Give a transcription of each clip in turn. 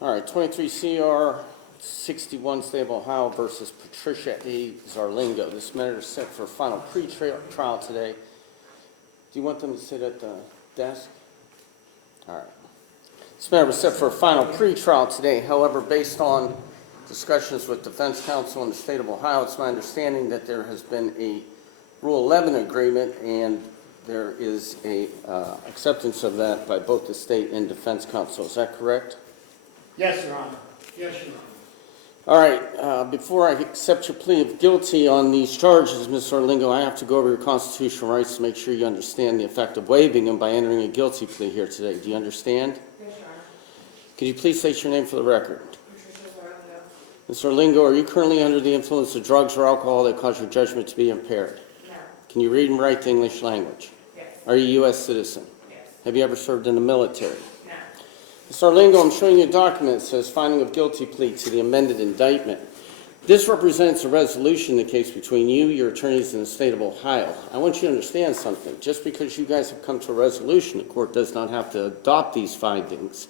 All right, 23 CR 61 State of Ohio versus Patricia A. Zarlingo. This matter is set for final pre-trial today. Do you want them to sit at the desk? All right. This matter was set for a final pre-trial today. However, based on discussions with defense counsel in the state of Ohio, it's my understanding that there has been a Rule 11 agreement, and there is a acceptance of that by both the state and defense counsel. Is that correct? Yes, Your Honor. Yes, Your Honor. All right. Before I accept your plea of guilty on these charges, Ms. Zarlingo, I have to go over your constitutional rights to make sure you understand the effect of waiving them by entering a guilty plea here today. Do you understand? Yes, Your Honor. Could you please state your name for the record? Patricia Zarlingo. Ms. Zarlingo, are you currently under the influence of drugs or alcohol that cause your judgment to be impaired? No. Can you read and write the English language? Yes. Are you a U.S. citizen? Yes. Have you ever served in the military? No. Ms. Zarlingo, I'm showing you a document that says finding of guilty plea to the amended indictment. This represents a resolution in the case between you, your attorneys, and the state of Ohio. I want you to understand something. Just because you guys have come to a resolution, the court does not have to adopt these findings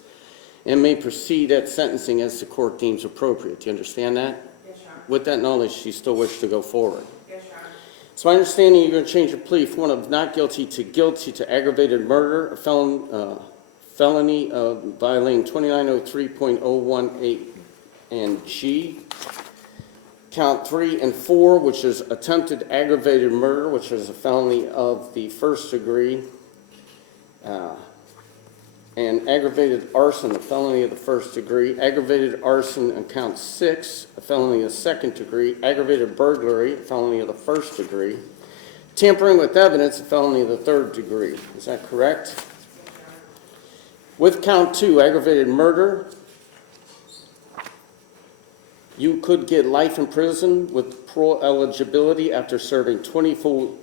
and may proceed at sentencing as the court deems appropriate. Do you understand that? Yes, Your Honor. With that knowledge, you still wish to go forward. Yes, Your Honor. It's my understanding you're going to change your plea from one of not guilty to aggravated murder, a felony of violating 2903.018 and G. Count 3 and 4, which is attempted aggravated murder, which is a felony of the first degree, and aggravated arson, a felony of the first degree, aggravated arson on count 6, a felony of the second degree, aggravated burglary, a felony of the first degree, tampering with evidence, a felony of the third degree. Is that correct? Yes, Your Honor. With count 2, aggravated murder, you could get life in prison with parole eligibility after serving 20 full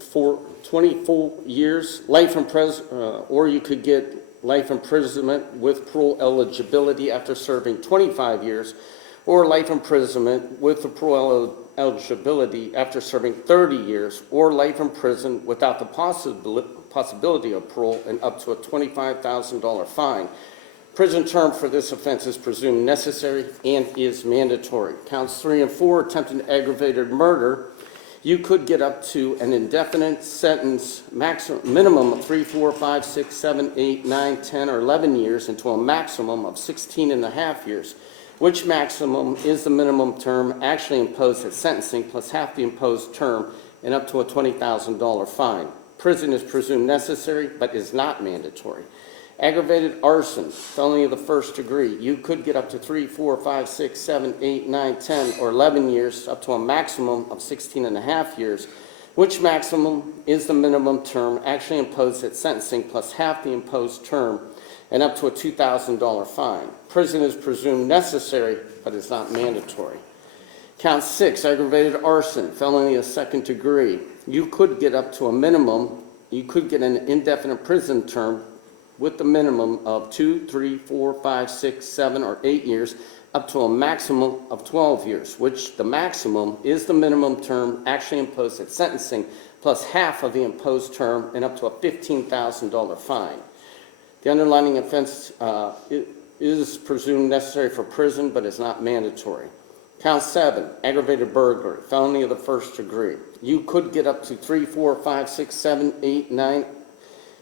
years, or you could get life imprisonment with parole eligibility after serving 25 years, or life imprisonment with the parole eligibility after serving 30 years, or life in prison without the possibility of parole and up to a $25,000 fine. Prison term for this offense is presumed necessary and is mandatory. Counts 3 and 4, attempted aggravated murder, you could get up to an indefinite sentence, minimum of 3, 4, 5, 6, 7, 8, 9, 10, or 11 years, into a maximum of 16 and a half years, which maximum is the minimum term actually imposed at sentencing plus half the imposed term and up to a $20,000 fine. Prison is presumed necessary but is not mandatory. Aggravated arson, felony of the first degree, you could get up to 3, 4, 5, 6, 7, 8, 9, 10, or 11 years, up to a maximum of 16 and a half years, which maximum is the minimum term actually imposed at sentencing plus half the imposed term and up to a $2,000 fine. Prison is presumed necessary but is not mandatory. Count 6, aggravated arson, felony of second degree, you could get up to a minimum, you could get an indefinite prison term with the minimum of 2, 3, 4, 5, 6, 7, or 8 years, up to a maximum of 12 years, which the maximum is the minimum term actually imposed at sentencing, plus half of the imposed term and up to a $15,000 fine. The underlying offense is presumed necessary for prison, but is not mandatory. Count 7, aggravated burglary, felony of the first degree. You could get up to 3, 4, 5, 6, 7, 8, 9,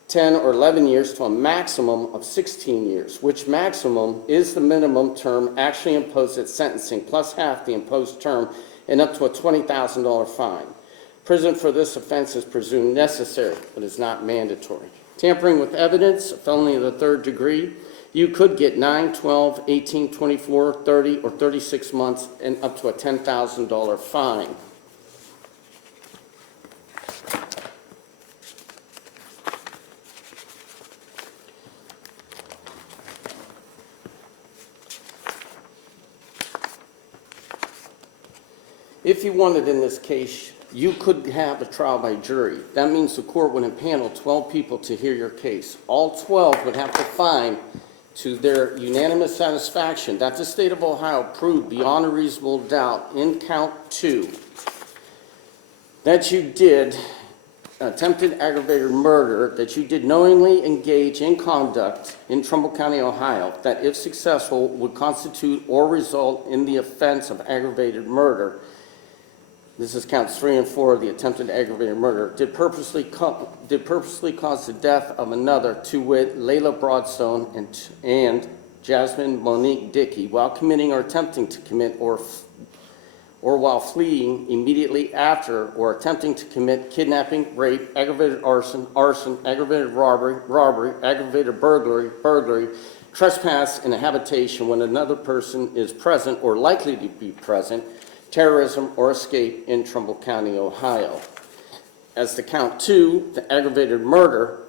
10 or 11 years to a maximum of 16 years, which maximum is the minimum term actually imposed at sentencing plus half the imposed term and up to a $20,000 fine. Prison for this offense is presumed necessary but is not mandatory. Tampering with evidence, a felony of the third degree, you could get 9, 12, 18, 24, 30, or 36 months and up to a $10,000 fine. If you wanted in this case, you could have a trial by jury. That means the court would impanel 12 people to hear your case. All 12 would have to find to their unanimous satisfaction that the state of Ohio proved beyond a reasonable doubt in count 2 that you did attempted aggravated murder that you did knowingly engage in conduct in Trumbull County, Ohio, that if successful would constitute or result in the offense of aggravated murder. This is counts 3 and 4 of the attempted aggravated murder. Did purposely cause the death of another, to wit, Layla Broadstone and Jasmine Monique Dickey, while committing or attempting to commit or while fleeing immediately after or attempting to commit kidnapping, rape, aggravated arson, aggravated robbery, aggravated burglary, trespass in a habitation when another person is present or likely to be present, terrorism or escape in Trumbull County, Ohio. As to count 2, the aggravated murder,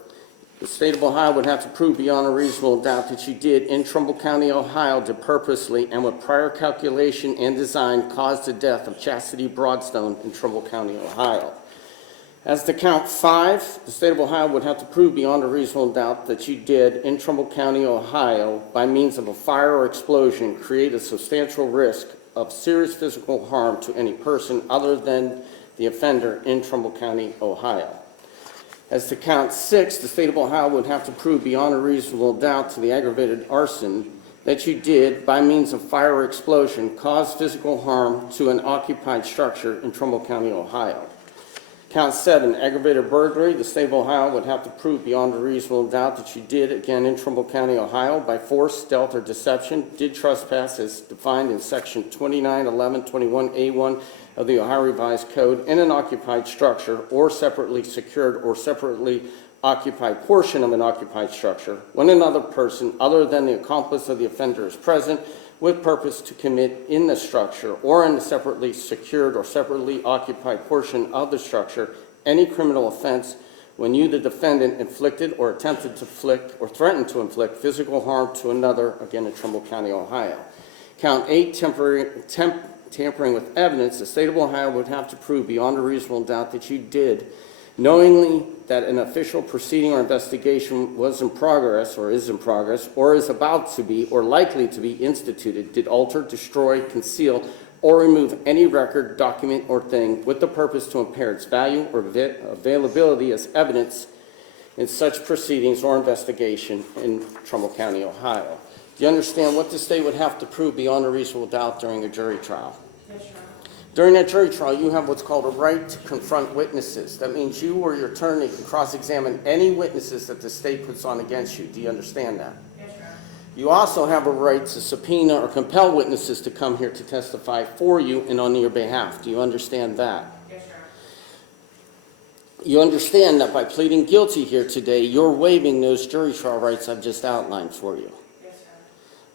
the state of Ohio would have to prove beyond a reasonable doubt that you did in Trumbull County, Ohio, to purposely and with prior calculation and design cause the death of Chassidy Broadstone in Trumbull County, Ohio. As to count 5, the state of Ohio would have to prove beyond a reasonable doubt that you did in Trumbull County, Ohio, by means of a fire or explosion, create a substantial risk of serious physical harm to any person other than the offender in Trumbull County, Ohio. As to count 6, the state of Ohio would have to prove beyond a reasonable doubt to the aggravated arson that you did, by means of fire or explosion, cause physical harm to an occupied structure in Trumbull County, Ohio. Count 7, aggravated burglary, the state of Ohio would have to prove beyond a reasonable doubt that you did, again in Trumbull County, Ohio, by force, stealth, or deception, did trespass as defined in section 291121A1 of the Ohio Revised Code in an occupied structure or separately secured or separately occupied portion of an occupied structure when another person other than the accomplice of the offender is present with purpose to commit in the structure or in the separately secured or separately occupied portion of the structure any criminal offense when you, the defendant, inflicted or attempted to inflict or threatened to inflict physical harm to another, again in Trumbull County, Ohio. Count 8, tampering with evidence, the state of Ohio would have to prove beyond a reasonable doubt that you did, knowingly that an official proceeding or investigation was in progress or is in progress or is about to be or likely to be instituted, did alter, destroy, conceal, or remove any record, document, or thing with the purpose to impair its value or availability as evidence in such proceedings or investigation in Trumbull County, Ohio. Do you understand what the state would have to prove beyond a reasonable doubt during a jury trial? Yes, Your Honor. During that jury trial, you have what's called a right to confront witnesses. That means you or your attorney can cross-examine any witnesses that the state puts on against you. Do you understand that? Yes, Your Honor. You also have a right to subpoena or compel witnesses to come here to testify for you and on your behalf. Do you understand that? Yes, Your Honor. You understand that by pleading guilty here today, you're waiving those jury trial rights I've just outlined for you. Yes,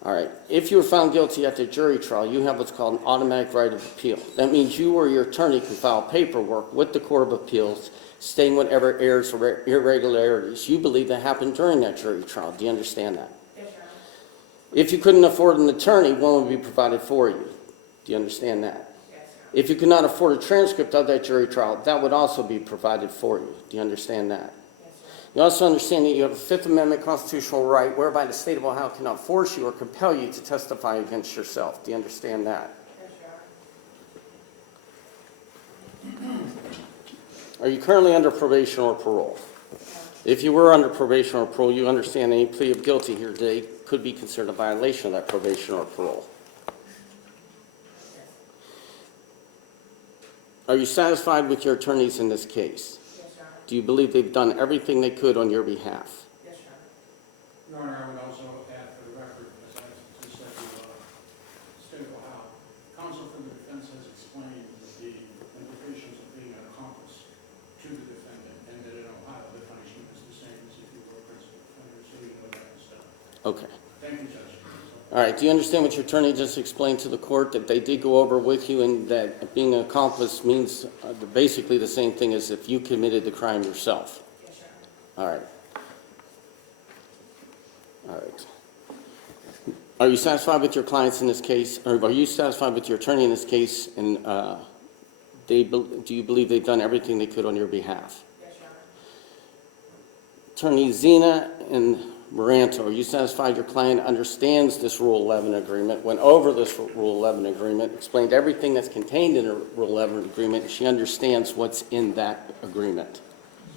Your Honor. All right. If you're found guilty at the jury trial, you have what's called an automatic right of appeal. That means you or your attorney can file paperwork with the Court of Appeals stating whatever errors or irregularities you believe that happened during that jury trial. Do you understand that? Yes, Your Honor. If you couldn't afford an attorney, one would be provided for you. Do you understand that? Yes, Your Honor. If you could not afford a transcript of that jury trial, that would also be provided for you. Do you understand that? Yes, Your Honor. You also understand that you have a Fifth Amendment constitutional right whereby the state of Ohio cannot force you or compel you to testify against yourself. Do you understand that? Yes, Your Honor. Are you currently under probation or parole? No. If you were under probation or parole, you understand any plea of guilty here today could be considered a violation of that probation or parole. Yes. Are you satisfied with your attorneys in this case? Yes, Your Honor. Do you believe they've done everything they could on your behalf? Yes, Your Honor. Your Honor, I would also add for the record, as I just said to State of Ohio, counsel for the defense has explained the implications of being an accomplice to the defendant, and that in Ohio, the punishment is the same as if you were a principal defender, so you know that stuff. Okay. Thank you, Judge. All right. Do you understand what your attorney just explained to the court, that they did go over with you and that being an accomplice means basically the same thing as if you committed the crime yourself? Yes, Your Honor. All right. All right. Are you satisfied with your clients in this case, or are you satisfied with your attorney in this case, and do you believe they've done everything they could on your behalf? Yes, Your Honor. Attorney Zena and Moranto, are you satisfied your client understands this Rule 11 agreement, went over this Rule 11 agreement, explained everything that's contained in a Rule 11 agreement, and she understands what's in that agreement?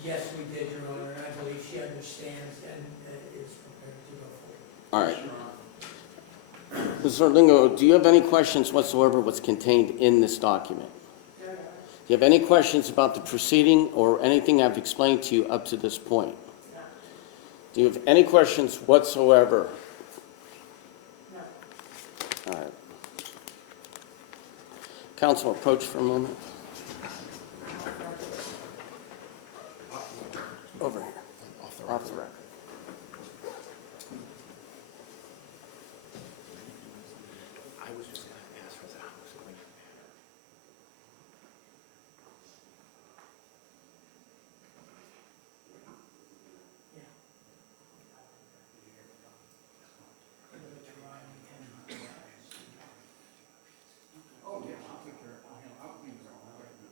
Yes, we did, Your Honor, and I believe she understands and is prepared to go forward. All right. Yes, Your Honor. Ms. Zarlingo, do you have any questions whatsoever what's contained in this document? No, no, Do you have any questions about the proceeding or anything I've explained to you up to this point? no, Do you have any questions whatsoever? no. All right. Counsel, approach for a moment. Over here. Off the record. I was just going to ask her that. I was going to Oh, yeah, I'll take care of it. I'll clean it all right now.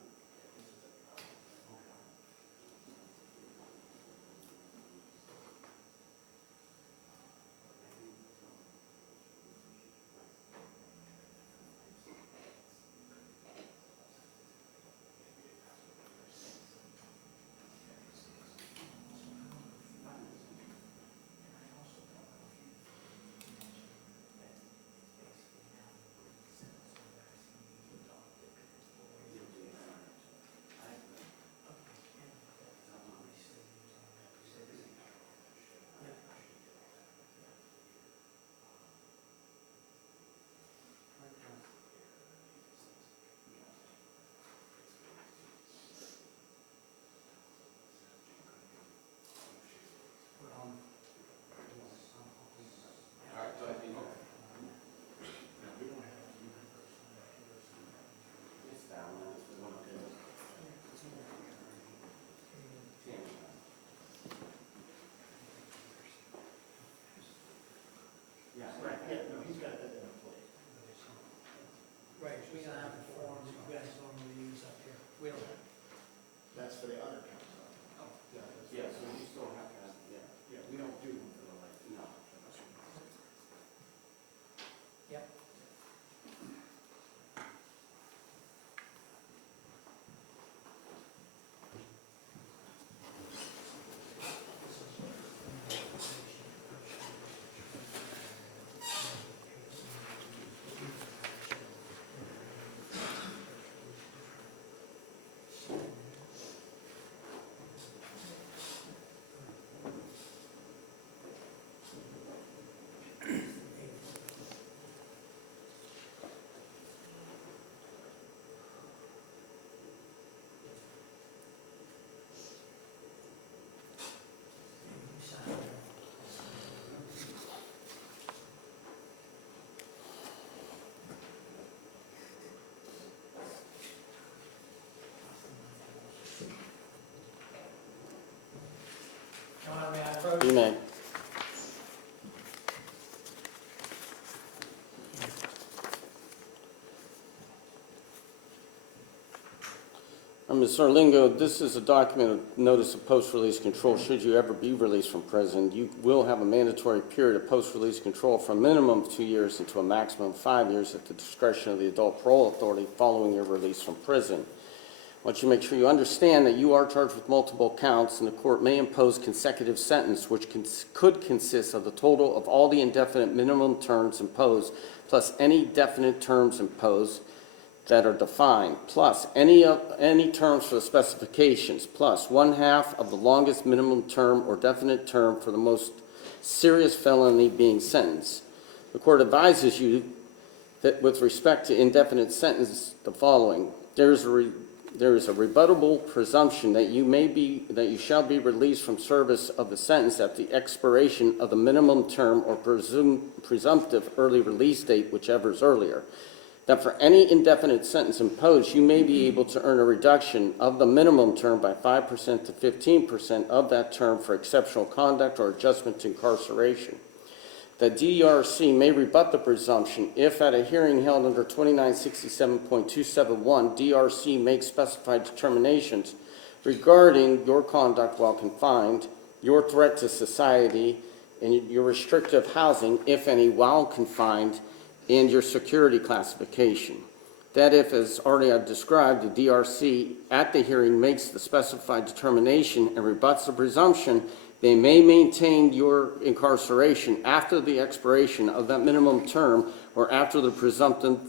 Right, we don't have the forms you guys normally use up here. We don't have. That's for the other council. Yeah, so you still have to have, yeah. Yeah, we don't do them for the life. No. Yep. Your Honor, may I approach? You may. Ms. Zarlingo, this is a document of notice of post-release control. Should you ever be released from prison, you will have a mandatory period of post-release control from a minimum of 2 years to a maximum of 5 years at the discretion of the adult parole authority following your release from prison. I want you to make sure you understand that you are charged with multiple counts, and the court may impose consecutive sentence, which could consist of the total of all the indefinite minimum terms imposed, plus any definite terms imposed that are defined, plus any terms for the specifications, plus 1/2 of the longest minimum term or definite term for the most serious felony being sentenced. The court advises you that with respect to indefinite sentence, the following: there is a rebuttable presumption that you shall be released from service of the sentence at the expiration of the minimum term or presumptive early release date, whichever is earlier. That for any indefinite sentence imposed, you may be able to earn a reduction of the minimum term by 5% to 15% of that term for exceptional conduct or adjustment to incarceration. The DRC may rebut the presumption if at a hearing held under 2967.271, DRC makes specified determinations regarding your conduct while confined, your threat to society, and your restrictive housing, if any, while confined, and your security classification. that if, as already I've described, the DRC at the hearing makes the specified determination and rebuts the presumption, they may maintain your incarceration after the expiration of that minimum term or after the presumptive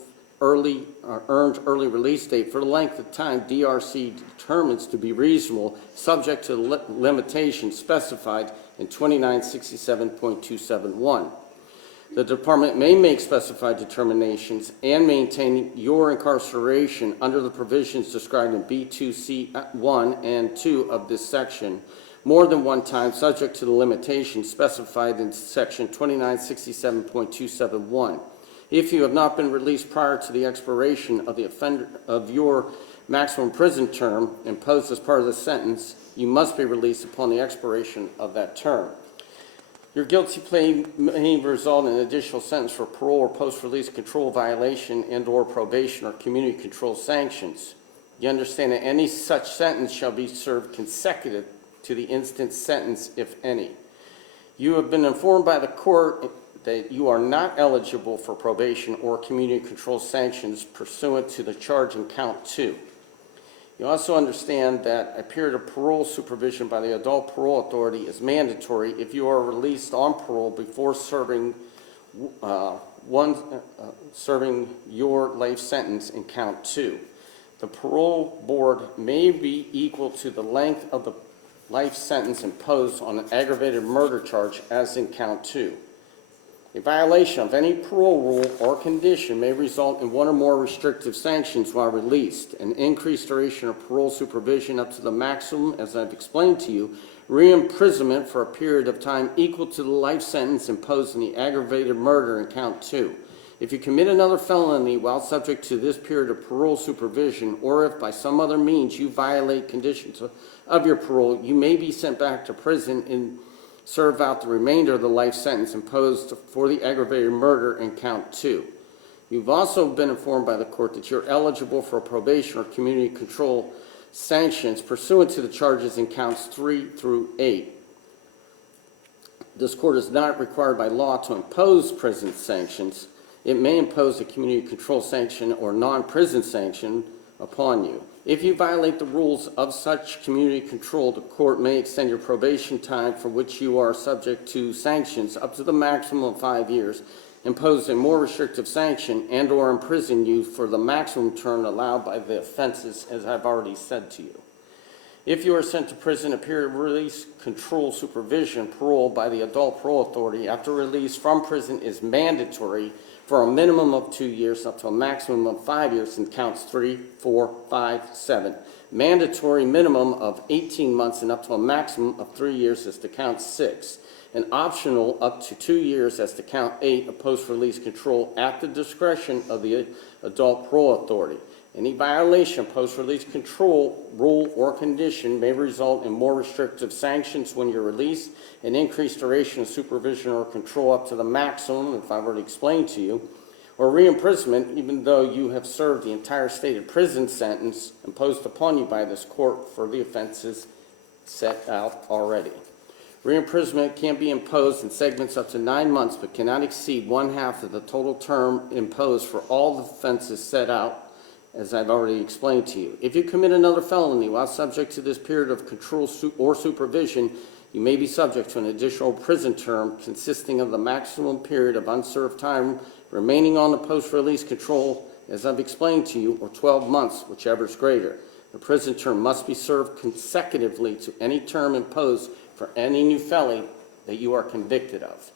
earned early release date for the length of time DRC determines to be reasonable, subject to the limitations specified in 2967.271. The department may make specified determinations and maintain your incarceration under the provisions described in B2C1 and 2 of this section more than one time, subject to the limitations specified in section 2967.271. If you have not been released prior to the expiration of your maximum prison term imposed as part of the sentence, you must be released upon the expiration of that term. Your guilty plea may result in an additional sentence for parole or post-release control violation and/or probation or community control sanctions. You understand that any such sentence shall be served consecutive to the instant sentence, if any. You have been informed by the court that you are not eligible for probation or community control sanctions pursuant to the charge in count 2. You also understand that a period of parole supervision by the adult parole authority is mandatory if you are released on parole before serving your life sentence in count 2. The parole board may be equal to the length of the life sentence imposed on an aggravated murder charge as in count 2. A violation of any parole rule or condition may result in one or more restrictive sanctions while released, an increased duration of parole supervision up to the maximum, as I've explained to you, re-imprisonment for a period of time equal to the life sentence imposed in the aggravated murder in count 2. If you commit another felony while subject to this period of parole supervision, or if by some other means you violate conditions of your parole, you may be sent back to prison and serve out the remainder of the life sentence imposed for the aggravated murder in count 2. You've also been informed by the court that you're eligible for probation or community control sanctions pursuant to the charges in counts 3 through 8. This court is not required by law to impose prison sanctions. It may impose a community control sanction or non-prison sanction upon you. If you violate the rules of such community control, the court may extend your probation time for which you are subject to sanctions up to the maximum of 5 years, impose a more restrictive sanction, and/or imprison you for the maximum term allowed by the offenses, as I've already said to you. If you are sent to prison, a period of release control supervision parole by the adult parole authority after release from prison is mandatory for a minimum of 2 years up to a maximum of 5 years in counts 3, 4, 5, 7. Mandatory minimum of 18 months and up to a maximum of 3 years as to count 6. And optional up to 2 years as to count 8 of post-release control at the discretion of the adult parole authority. Any violation of post-release control rule or condition may result in more restrictive sanctions when you're released, an increased duration of supervision or control up to the maximum, if I've already explained to you, or re-imprisonment even though you have served the entire stated prison sentence imposed upon you by this court for the offenses set out already. Re-imprisonment can be imposed in segments up to 9 months but cannot exceed 1/2 of the total term imposed for all the offenses set out, as I've already explained to you. If you commit another felony while subject to this period of control or supervision, you may be subject to an additional prison term consisting of the maximum period of unserved time remaining on the post-release control, as I've explained to you, or 12 months, whichever is greater. The prison term must be served consecutively to any term imposed for any new felony that you are convicted of.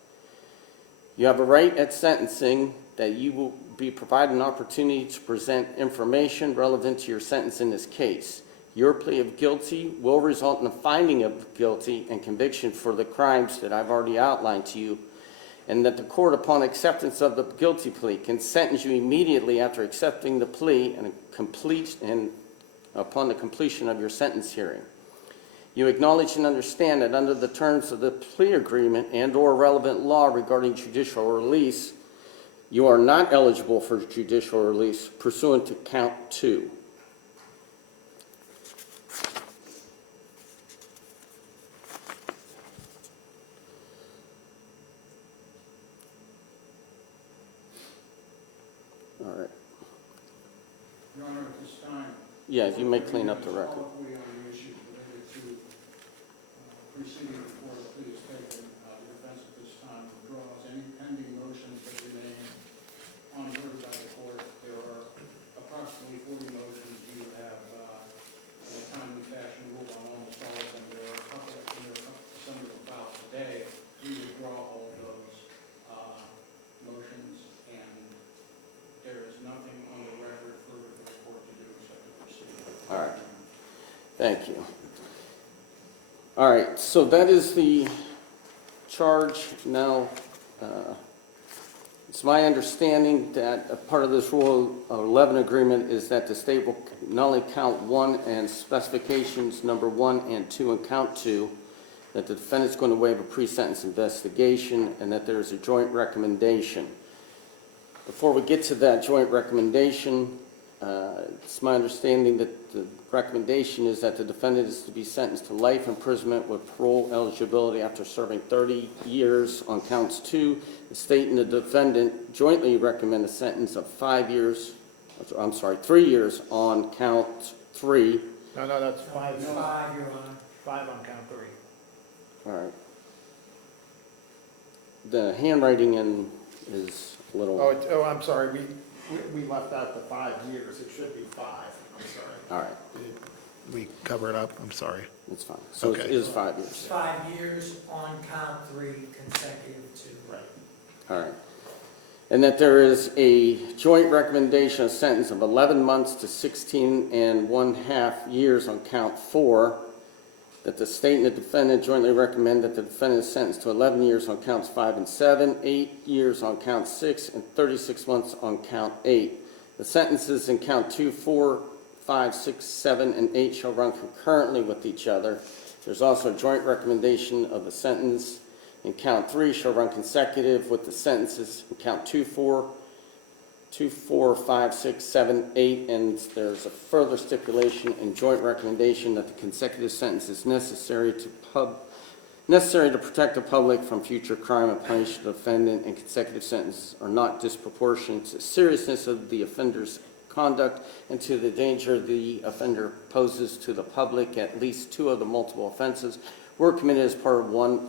You have a right at sentencing that you will be provided an opportunity to present information relevant to your sentence in this case. Your plea of guilty will result in a finding of guilty and conviction for the crimes that I've already outlined to you, and that the court, upon acceptance of the guilty plea, can sentence you immediately after accepting the plea and upon the completion of your sentence hearing. You acknowledge and understand that under the terms of the plea agreement and/or relevant law regarding judicial release, you are not eligible for judicial release pursuant to count 2. All right. Your Honor, at this time. Yeah, you may clean up the record. Colloquy on the issue related to proceeding before the plea is taken, the defense at this time withdraws any pending motions that remain unheard by the court. There are approximately 40 motions. You have in a timely fashion ruled on almost all of them. There are a couple that some of them filed today. We withdraw all of those motions, and there is nothing on the record further for the court to do except to proceed. All right. Thank you. All right, so that is the charge. Now, it's my understanding that a part of this Rule 11 agreement is that the state will not only count 1 and specifications number 1 and 2 and count 2, that the defendant's going to waive a pre-sentence investigation, and that there is a joint recommendation. Before we get to that joint recommendation, it's my understanding that the recommendation is that the defendant is to be sentenced to life imprisonment with parole eligibility after serving 30 years on counts 2. The state and the defendant jointly recommend a sentence of 3 years on count 3. No, that's 5. It's 5, Your Honor. 5 on count 3. All right. The handwriting is a little. Oh, I'm sorry, we left out the 5 years, it should be 5, I'm sorry. All right, We cover it up, I'm sorry. that's fine. So it Okay. is 5 years. 5 years on count 3 consecutive to. Right. All right. And that there is a joint recommendation, a sentence of 11 months to 16.5 years on count 4, that the state and the defendant jointly recommend that the defendant is sentenced to 11 years on counts 5 and 7, 8 years on count 6, and 36 months on count 8. The sentences in count 2, 4, 5, 6, 7, and 8 shall run concurrently with each other. There's also a joint recommendation of the sentence in count 3 shall run consecutive with the sentences in count 2, 4, 5, 6, 7, 8, and there's a further stipulation and joint recommendation that the consecutive sentence is necessary to protect the public from future crime and punish the defendant, and consecutive sentences are not disproportionate to the seriousness of the offender's conduct and to the danger the offender poses to the public. At least 2 of the multiple offenses were committed as part of 1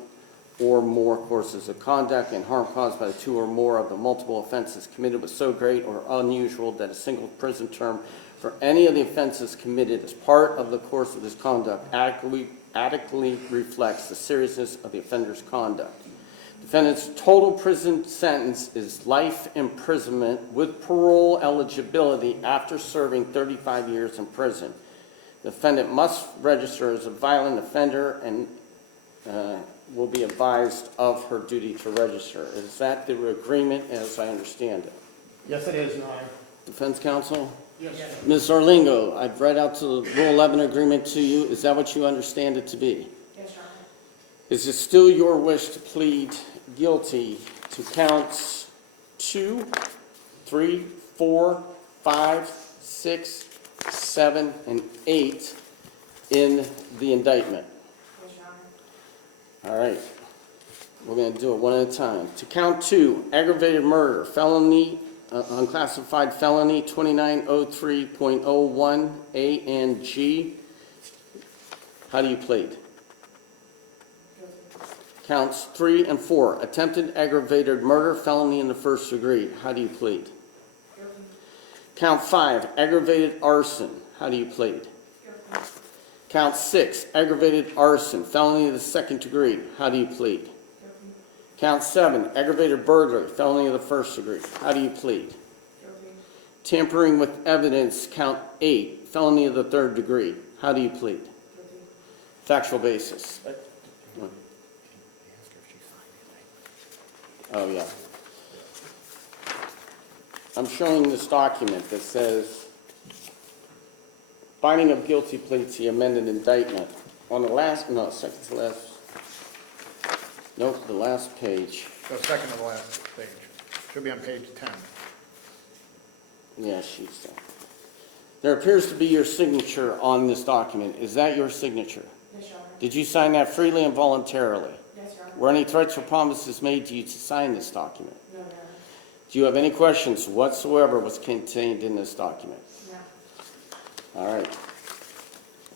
or more courses of conduct, and harm caused by the 2 or more of the multiple offenses committed was so great or unusual that a single prison term for any of the offenses committed as part of the course of this conduct adequately reflects the seriousness of the offender's conduct. Defendant's total prison sentence is life imprisonment with parole eligibility after serving 35 years in prison. The defendant must register as a violent offender and will be advised of her duty to register. Is that the agreement as I understand it? Yes, it is, Your Honor. Defense counsel? Yes, Ms. Zarlingo, I've read out the Rule 11 agreement to you. Is that what you understand it to be? Yes, Your Honor. Is it still your wish to plead guilty to counts 2, 3, 4, 5, 6, 7, and 8 in the indictment? Yes, Your Honor. All right, we're going to do it one at a time. To count 2, aggravated murder, felony, unclassified felony, 2903.01 A and G. How do you plead? Guilty. Counts 3 and 4, attempted aggravated murder, felony in the first degree. How do you plead? Guilty. Count 5, aggravated arson. How do you plead? Guilty. Count 6, aggravated arson, felony of the second degree. How do you plead? Guilty. Count 7, aggravated burglary, felony of the first degree. How do you plead? Guilty. Tampering with evidence, count 8, felony of the third degree. How do you plead? Guilty. Factual basis. Oh, yeah. I'm showing this document that says, finding of guilty plea to the amended indictment. On the last, no, second to last, nope, the last page. The second to the last page. Should be on page 10. Yeah, she's there. There appears to be your signature on this document. Is that your signature? Yes, Your Honor. Did you sign that freely and voluntarily? Yes, Your Honor. Were any threats or promises made to you to sign this document? No, Your Honor. Do you have any questions whatsoever was contained in this document? No. All right.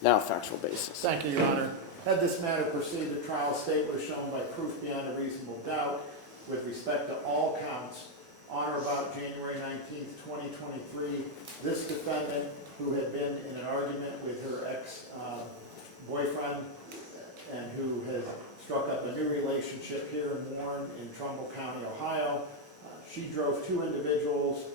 Now, factual basis. Thank you, Your Honor. Had this matter proceeded to trial, state was shown by proof beyond a reasonable doubt with respect to all counts on or about January 19th, 2023. This defendant, who had been in an argument with her ex-boyfriend and who has struck up a new relationship here in Warren in Trumbull County, Ohio, she drove two individuals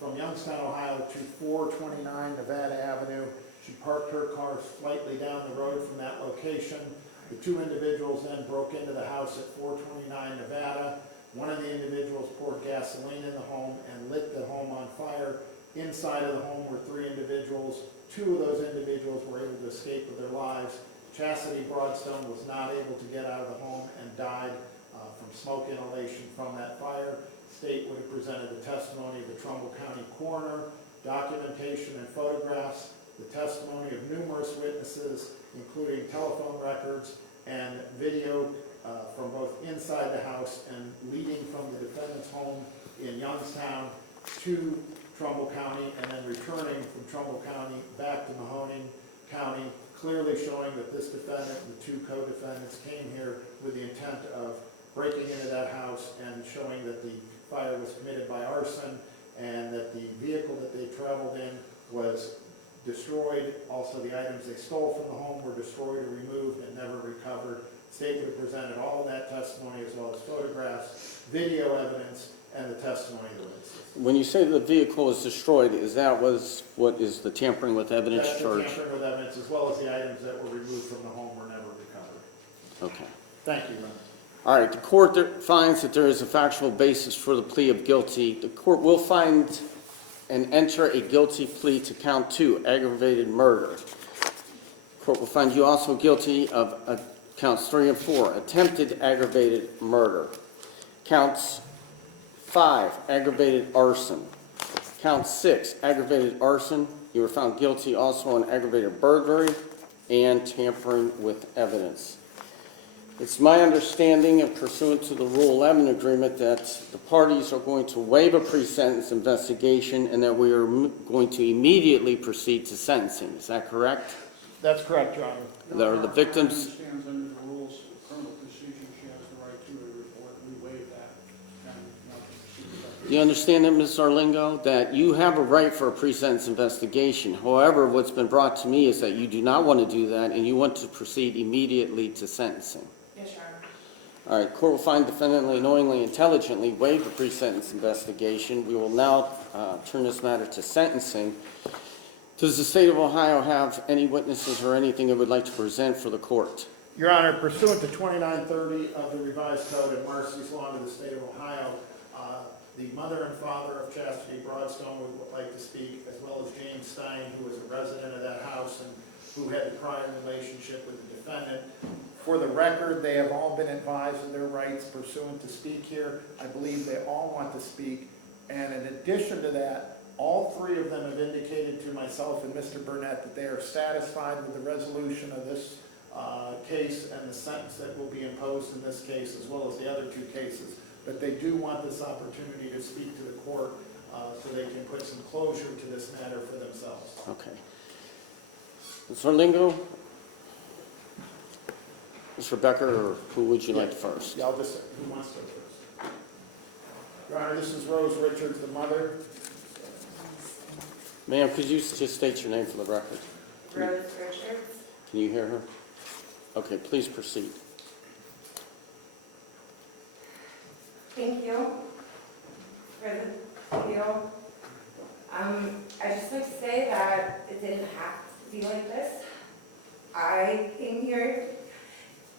from Youngstown, Ohio to 429 Nevada Avenue. She parked her car slightly down the road from that location. The two individuals then broke into the house at 429 Nevada. One of the individuals poured gasoline in the home and lit the home on fire. Inside of the home were three individuals. Two of those individuals were able to escape with their lives. Chassidy Broadstone was not able to get out of the home and died from smoke inhalation from that fire. State would have presented the testimony of the Trumbull County coroner, documentation and photographs, the testimony of numerous witnesses, including telephone records and video from both inside the house and leading from the defendant's home in Youngstown to Trumbull County and then returning from Trumbull County back to Mahoning County, clearly showing that this defendant and the two co-defendants came here with the intent of breaking into that house and showing that the fire was committed by arson and that the vehicle that they traveled in was destroyed. Also, the items they stole from the home were destroyed or removed and never recovered. State would have presented all of that testimony as well as photographs, video evidence, and the testimony of the witnesses. When you say the vehicle was destroyed, what is the tampering with evidence That's charge? the tampering with evidence as well as the items that were removed from the home were never recovered. Okay. Thank you, Your Honor. All right, the court finds that there is a factual basis for the plea of guilty. The court will find and enter a guilty plea to count 2, aggravated murder. The court will find you also guilty of counts 3 and 4, attempted aggravated murder. Counts 5, aggravated arson. Count 6, aggravated arson. You were found guilty also on aggravated burglary and tampering with evidence. It's my understanding and pursuant to the Rule 11 agreement that the parties are going to waive a pre-sentence investigation and that we are going to immediately proceed to sentencing. Is that correct? That's correct, Your Honor. The victims, Stands under the rules of criminal procedure, she has the right to a report, we waive that, and not to proceed with that. do you understand that, Ms. Zarlingo, that you have a right for a pre-sentence investigation? However, what's been brought to me is that you do not want to do that and you want to proceed immediately to sentencing. Yes, Your Honor. All right, court will find defendant knowingly, intelligently waive the pre-sentence investigation. We will now turn this matter to sentencing. Does the state of Ohio have any witnesses or anything it would like to present for the court? Your Honor, pursuant to 2930 of the revised code and Marcy's law of the state of Ohio, the mother and father of Chassidy Broadstone would like to speak, as well as James Stein, who was a resident of that house and who had a prior relationship with the defendant. For the record, they have all been advised of their rights pursuant to speak here. I believe they all want to speak. And in addition to that, all three of them have indicated to myself and Mr. Burnett that they are satisfied with the resolution of this case and the sentence that will be imposed in this case, as well as the other two cases. But they do want this opportunity to speak to the court so they can put some closure to this matter for themselves. Okay. Ms. Zarlingo? Mr. Becker, or who would you like first? Yeah, who wants to go first? Your Honor, this is Rose Richards, the mother. Ma'am, could you just state your name for the record? Rose Richards. Can you hear her? Okay, please proceed. Thank you for the video. I just like to say that it didn't have to be like this. I came here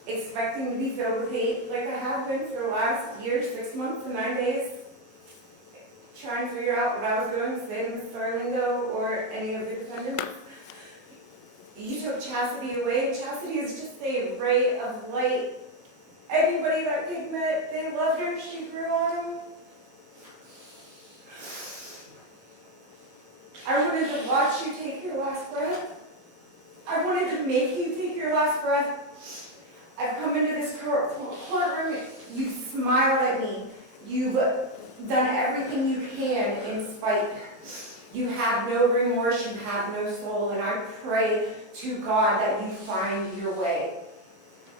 expecting to be filled with hate like I have been for the last year, 6 months and 9 days, trying to figure out what I was doing, same with Zarlingo or any of the defendants. You took Chassidy away. Chassidy is just a ray of light. Everybody that they met, they loved her. She grew on them. I wanted to watch you take your last breath. I wanted to make you take your last breath. I've come into this courtroom. You smiled at me. You've done everything you can in spite. You have no remorse, you have no soul, and I pray to God that you find your way.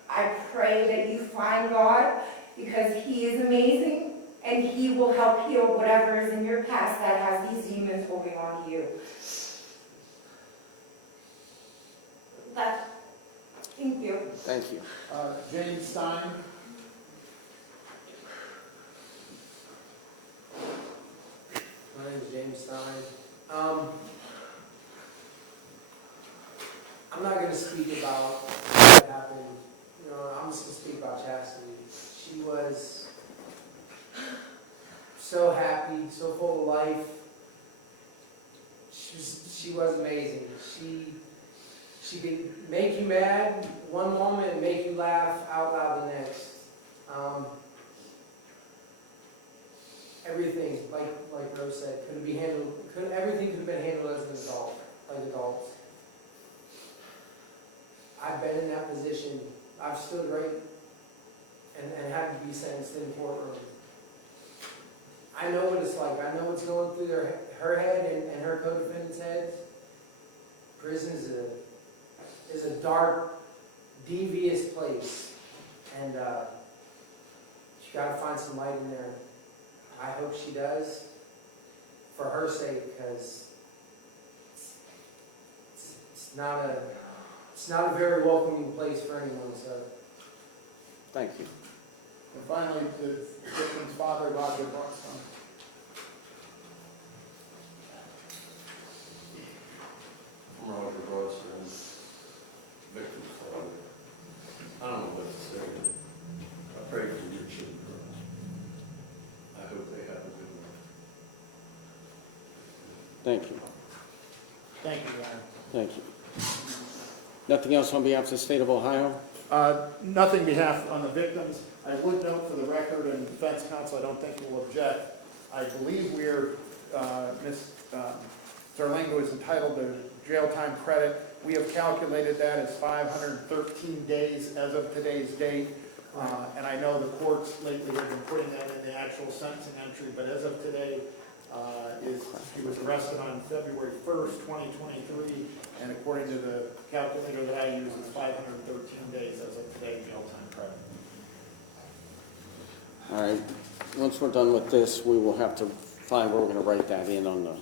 I pray that you find God because He is amazing and He will help heal whatever is in your past that has these demons holding on to you. Thank you. Thank you. James Stein? My name is James Stein. I'm not going to speak about what happened. You know, I'm just going to speak about Chassidy. She was so happy, so full of life. She was amazing. She could make you mad one moment and make you laugh out loud the next. Everything, like Rose said, could be handled. Everything could have been handled as an adult, like adults. I've been in that position. I've stood right and had to be sentenced in courtroom. I know what it's like. I know what's going through her head and her co-defendants' heads. Prison is a dark, devious place, and you got to find some light in there. I hope she does, for her sake, because it's not a very welcoming place for anyone. So, Thank you. And finally, the victim's father, Roger Broadstone. Roger Broadstone, victim's father. I don't know what to say. I pray for your children. I hope they have a good one. Thank you. Thank you, Ryan. Thank you. Nothing else on behalf of the state of Ohio? Nothing behalf on the victims. I would note for the record, and defense counsel, I don't think will object, I believe Ms. Zarlingo is entitled to jail time credit. We have calculated that as 513 days as of today's date. And I know the courts lately have been putting that in the actual sentencing entry, but as of today, he was arrested on February 1st, 2023, and according to the calculator that I use, it's 513 days as of today, jail time credit. All right, once we're done with this, we will have to find where we're going to write that in on the,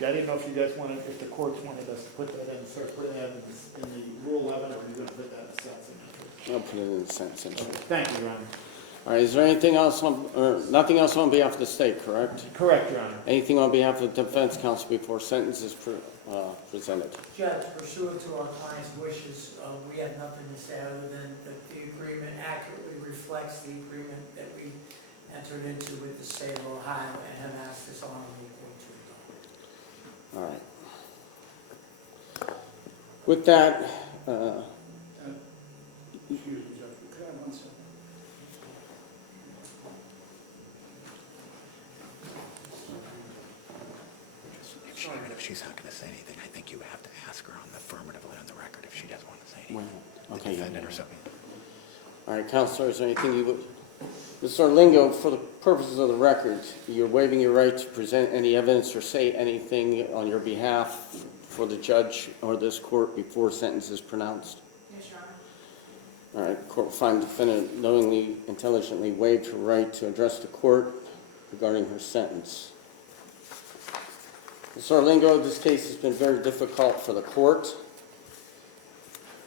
Yeah, I didn't know if you guys wanted, if the courts wanted us to put that in, start putting that in the Rule 11, or are you going to put that in the sentencing entry? I'll put it in the sentence entry. Thank you, Your Honor. All right, is there anything else or nothing else on behalf of the state, correct? Correct, Your Honor. Anything on behalf of the defense counsel before sentence is presented? Judge, pursuant to our client's wishes, we have nothing to say other than that the agreement accurately reflects the agreement that we entered into with the state of Ohio and have asked this honorable court to adopt. All right. With that, Excuse me, Judge, could I have 1 second? Even if she's not going to say anything, I think you have to ask her on the affirmatively on the record if she does want to say anything. well, The okay. defendant or something. All right, Counselor, is there anything you would? Ms. Zarlingo, for the purposes of the record, you're waiving your right to present any evidence or say anything on your behalf for the judge or this court before sentence is pronounced? Yes, Your Honor. All right, court will find defendant knowingly, intelligently waived her right to address the court regarding her sentence. Ms. Zarlingo, this case has been very difficult for the court,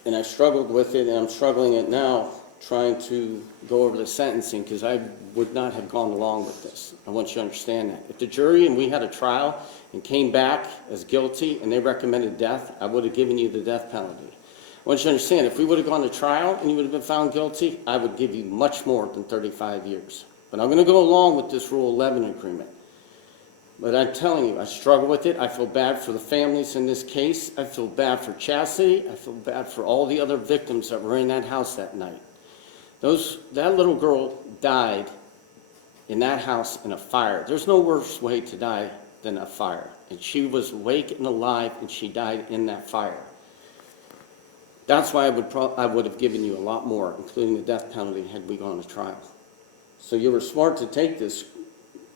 and I struggled with it, and I'm struggling it now, trying to go over the sentencing, because I would not have gone along with this. I want you to understand that. If the jury and we had a trial and came back as guilty and they recommended death, I would have given you the death penalty. I want you to understand, if we would have gone to trial and you would have been found guilty, I would give you much more than 35 years. But I'm going to go along with this Rule 11 agreement. But I'm telling you, I struggle with it. I feel bad for the families in this case. I feel bad for Chassidy. I feel bad for all the other victims that were in that house that night. That little girl died in that house in a fire. There's no worse way to die than a fire. And she was awake and alive, and she died in that fire. That's why I would have given you a lot more, including the death penalty, had we gone to trial. So you were smart to take this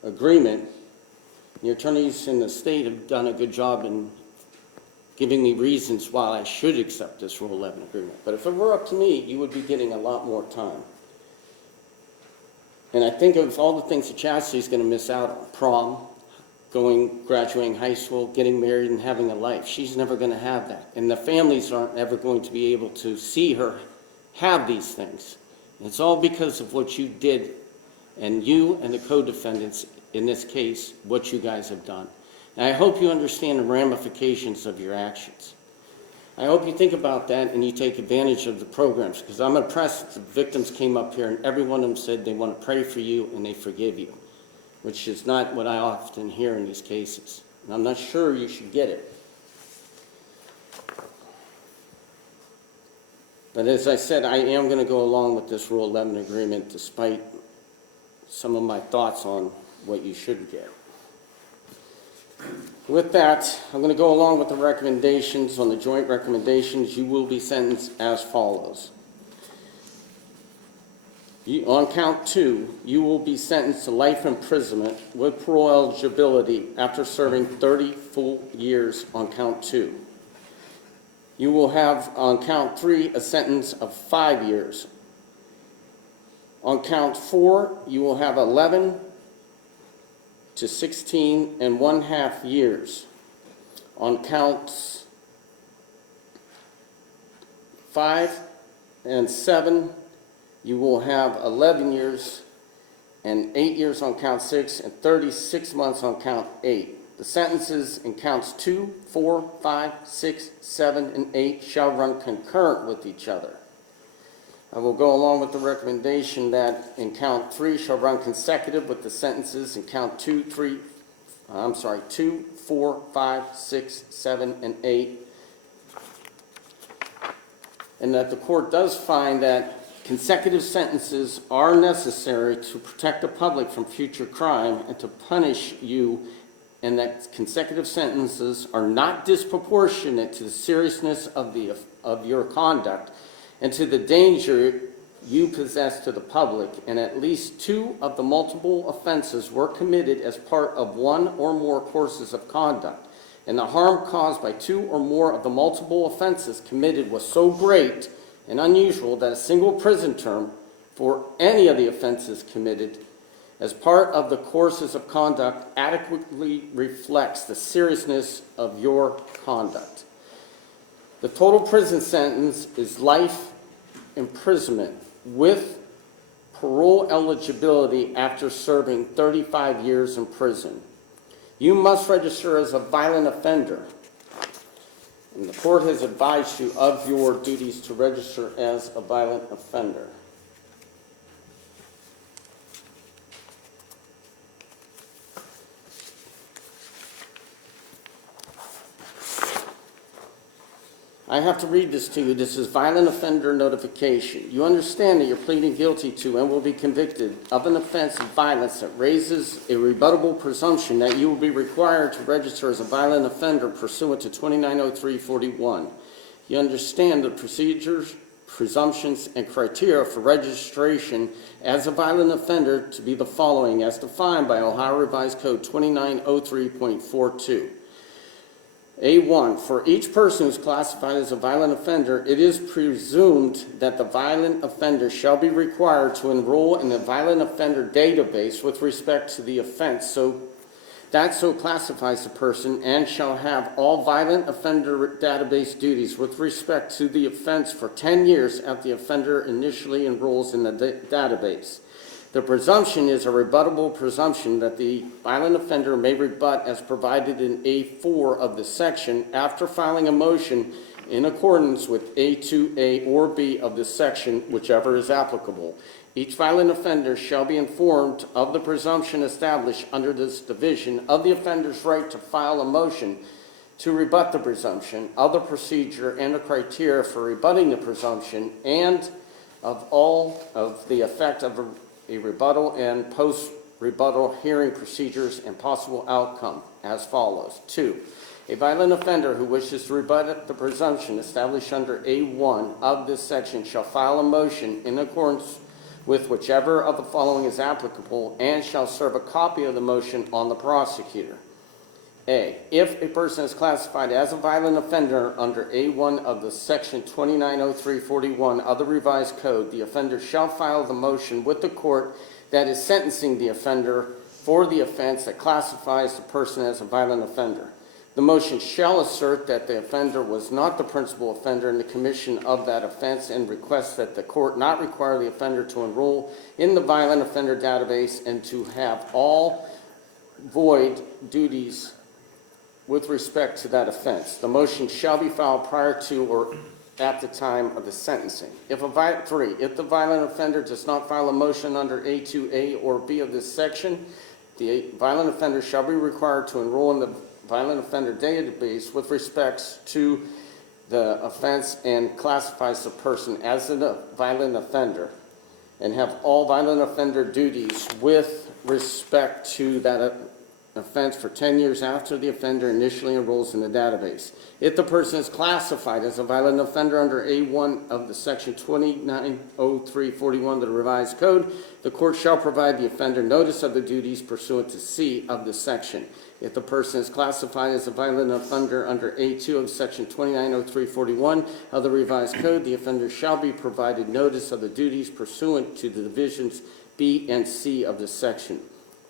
agreement, The attorneys in the state have done a good job in giving me reasons why I should accept this Rule 11 agreement. But if it were up to me, you would be getting a lot more time. And I think of all the things that Chassidy's going to miss out on: prom, graduating high school, getting married, and having a life. She's never going to have that. And the families aren't ever going to be able to see her have these things. And it's all because of what you did, and you and the co-defendants, in this case, what you guys have done. And I hope you understand the ramifications of your actions. I hope you think about that and you take advantage of the programs, because I'm impressed that the victims came up here and every one of them said they want to pray for you and they forgive you, which is not what I often hear in these cases. And I'm not sure you should get it. But as I said, I am going to go along with this Rule 11 agreement despite some of my thoughts on what you should get. With that, I'm going to go along with the recommendations. On the joint recommendations, you will be sentenced as follows. On count 2, you will be sentenced to life imprisonment with parole eligibility after serving 30 full years on count 2. You will have, on count 3, a sentence of 5 years. On count 4, you will have 11 to 16.5 years. On counts 5 and 7, you will have 11 years and 8 years on count 6 and 36 months on count 8. The sentences in counts 2, 4, 5, 6, 7, and 8 shall run concurrent with each other. I will go along with the recommendation that in count 3 shall run consecutive with the sentences in count 2, 4, 5, 6, 7, and 8. And that the court does find that consecutive sentences are necessary to protect the public from future crime and to punish you, and that consecutive sentences are not disproportionate to the seriousness of your conduct and to the danger you possess to the public, and at least 2 of the multiple offenses were committed as part of 1 or more courses of conduct, and the harm caused by 2 or more of the multiple offenses committed was so great and unusual that a single prison term for any of the offenses committed as part of the courses of conduct adequately reflects the seriousness of your conduct. The total prison sentence is life imprisonment with parole eligibility after serving 35 years in prison. You must register as a violent offender, and the court has advised you of your duties to register as a violent offender. I have to read this to you. This is violent offender notification. You understand that you're pleading guilty to and will be convicted of an offense of violence that raises a rebuttable presumption that you will be required to register as a violent offender pursuant to 290341. You understand the procedures, presumptions, and criteria for registration as a violent offender to be the following as defined by Ohio Revised Code 2903.42. A1, for each person who is classified as a violent offender, it is presumed that the violent offender shall be required to enroll in the violent offender database with respect to the offense, so classifies the person, and shall have all violent offender database duties with respect to the offense for 10 years after the offender initially enrolls in the database. The presumption is a rebuttable presumption that the violent offender may rebut as provided in A4 of the section after filing a motion in accordance with A2A or B of this section, whichever is applicable. Each violent offender shall be informed of the presumption established under this division of the offender's right to file a motion to rebut the presumption, of the procedure and the criteria for rebutting the presumption, and of all of the effect of a rebuttal and post-rebuttal hearing procedures and possible outcome as follows. 2, a violent offender who wishes to rebut the presumption established under A1 of this section shall file a motion in accordance with whichever of the following is applicable and shall serve a copy of the motion on the prosecutor. A, if a person is classified as a violent offender under A1 of the section 290341 of the revised code, the offender shall file the motion with the court that is sentencing the offender for the offense that classifies the person as a violent offender. The motion shall assert that the offender was not the principal offender in the commission of that offense and request that the court not require the offender to enroll in the violent offender database and to have all void duties with respect to that offense. The motion shall be filed prior to or at the time of the sentencing. If the violent offender does not file a motion under A2A or B of this section, the violent offender shall be required to enroll in the violent offender database with respects to the offense and classifies the person as a violent offender and have all violent offender duties with respect to that offense for 10 years after the offender initially enrolls in the database. If the person is classified as a violent offender under A1 of the section 290341 of the revised code, the court shall provide the offender notice of the duties pursuant to C of the section. If the person is classified as a violent offender under A2 of section 290341 of the revised code, the offender shall be provided notice of the duties pursuant to the divisions B and C of the section.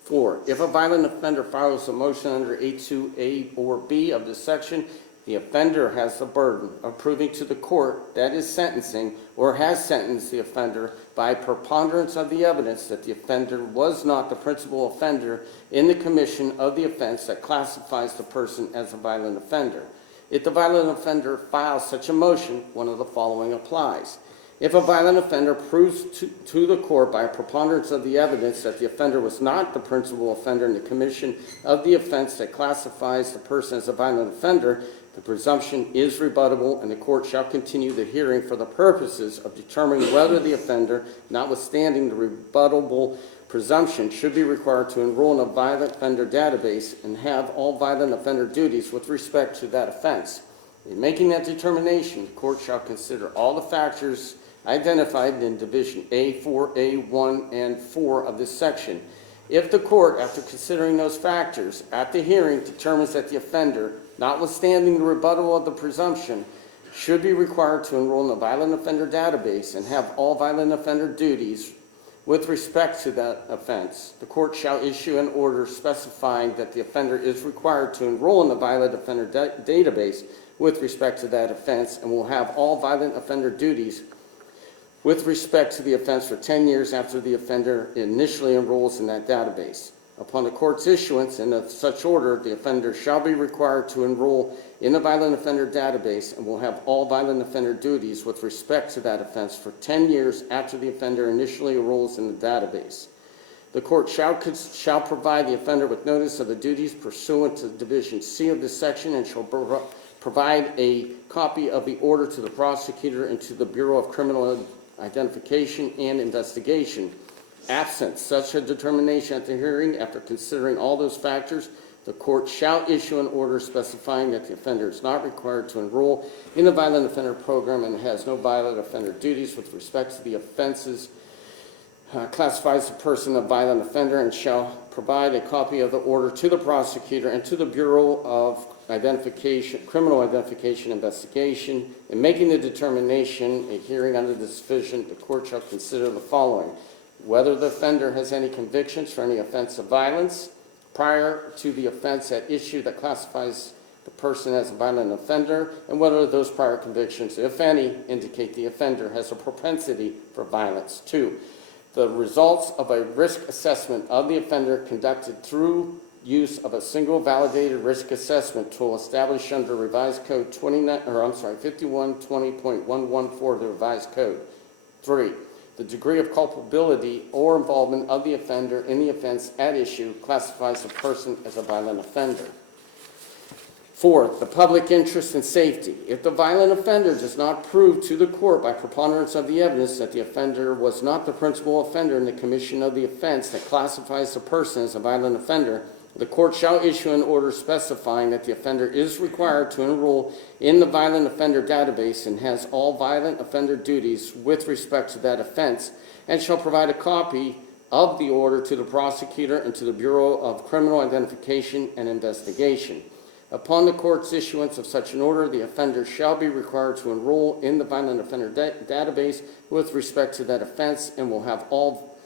4, if a violent offender files a motion under A2A or B of this section, the offender has the burden of proving to the court that is sentencing or has sentenced the offender by preponderance of the evidence that the offender was not the principal offender in the commission of the offense that classifies the person as a violent offender. If the violent offender files such a motion, one of the following applies. If a violent offender proves to the court by a preponderance of the evidence that the offender was not the principal offender in the commission of the offense that classifies the person as a violent offender, the presumption is rebuttable and the court shall continue the hearing for the purposes of determining whether the offender, notwithstanding the rebuttable presumption, should be required to enroll in a violent offender database and have all violent offender duties with respect to that offense. In making that determination, the court shall consider all the factors identified in Division A4, A1, and 4 of this section. If the court, after considering those factors at the hearing, determines that the offender, notwithstanding the rebuttal of the presumption, should be required to enroll in the violent offender database and have all violent offender duties with respect to that offense, the court shall issue an order specifying that the offender is required to enroll in the violent offender database with respect to that offense and will have all violent offender duties with respect to the offense for 10 years after the offender initially enrolls in that database. Upon the court's issuance of such order, the offender shall be required to enroll in the violent offender database and will have all violent offender duties with respect to that offense for 10 years after the offender initially enrolls in the database. The court shall provide the offender with notice of the duties pursuant to Division C of this section and shall provide a copy of the order to the prosecutor and to the Bureau of Criminal Identification and Investigation. Absent such a determination at the hearing, after considering all those factors, the court shall issue an order specifying that the offender is not required to enroll in the violent offender program and has no violent offender duties with respect to the offenses, classifies the person a violent offender, and shall provide a copy of the order to the prosecutor and to the Bureau of Criminal Identification Investigation. In making the determination, a hearing under this division, the court shall consider the following: whether the offender has any convictions for any offense of violence prior to the offense at issue that classifies the person as a violent offender, and whether those prior convictions, if any, indicate the offender has a propensity for violence. 2, the results of a risk assessment of the offender conducted through use of a single validated risk assessment tool established under revised code 5120.114 of the revised code. 3, the degree of culpability or involvement of the offender in the offense at issue classifies the person as a violent offender. 4, the public interest and safety. If the violent offender does not prove to the court by preponderance of the evidence that the offender was not the principal offender in the commission of the offense that classifies the person as a violent offender, the court shall issue an order specifying that the offender is required to enroll in the violent offender database and has all violent offender duties with respect to that offense, and shall provide a copy of the order to the prosecutor and to the Bureau of Criminal Identification and Investigation. Upon the court's issuance of such an order, the offender shall be required to enroll in the violent offender database with respect to that offense and will have all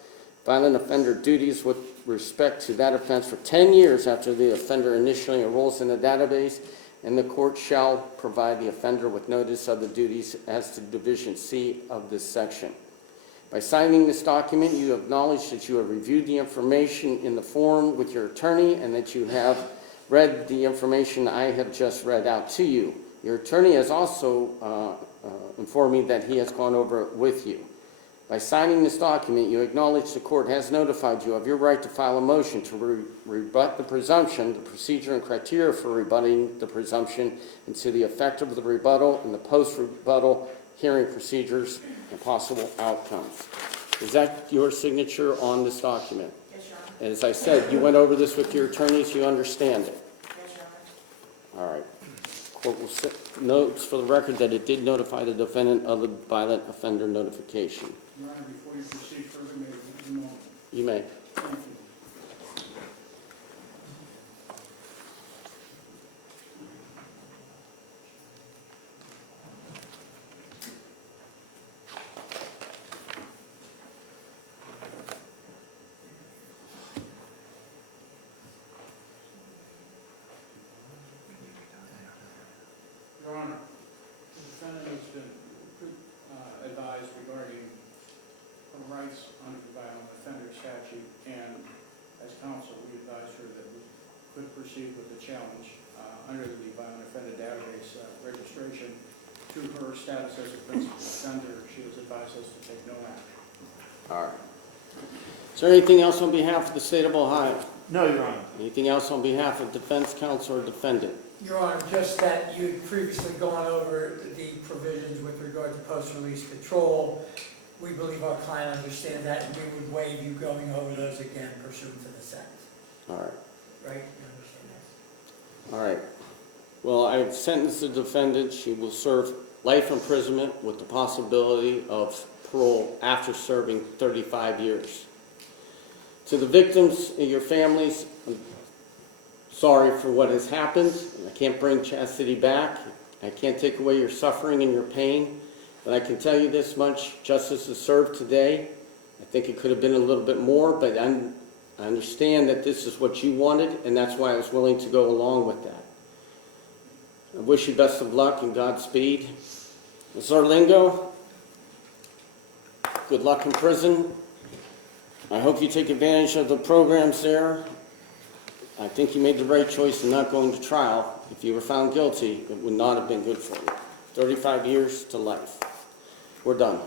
violent offender duties with respect to that offense for 10 years after the offender initially enrolls in the database, and the court shall provide the offender with notice of the duties as to Division C of this section. By signing this document, you acknowledge that you have reviewed the information in the form with your attorney and that you have read the information I have just read out to you. Your attorney has also informed me that he has gone over it with you. By signing this document, you acknowledge the court has notified you of your right to file a motion to rebut the presumption, the procedure and criteria for rebutting the presumption, and to the effect of the rebuttal and the post-rebuttal hearing procedures and possible outcomes. Is that your signature on this document? Yes, Your Honor. As I said, you went over this with your attorneys, you understand it. Yes, Your Honor. All right. Court will set notes for the record that it did notify the defendant of the violent offender notification. Your Honor, before you proceed further, may I have a moment? You may. Thank you. Your Honor, the defendant has been advised regarding her rights under the violent offender statute, and as counsel, we advised her that we could proceed with the challenge under the violent offender database registration to her status as a principal offender. She has advised us to take no action. All right. Is there anything else on behalf of the state of Ohio? No, Your Honor. Anything else on behalf of defense counsel or defendant? Your Honor, just that you had previously gone over the provisions with regard to post-release control. We believe our client understands that, and we would waive you going over those again pursuant to the sentence. All right. Right? You understand that? All right. Well, I've sentenced the defendant. She will serve life imprisonment with the possibility of parole after serving 35 years. To the victims and your families, I'm sorry for what has happened. I can't bring Chassidy back. I can't take away your suffering and your pain. But I can tell you this much, justice is served today. I think it could have been a little bit more, but I understand that this is what you wanted, and that's why I was willing to go along with that. I wish you best of luck and Godspeed. Zarlingo, good luck in prison. I hope you take advantage of the programs there. I think you made the right choice in not going to trial. If you were found guilty, it would not have been good for you. 35 years to life. We're done.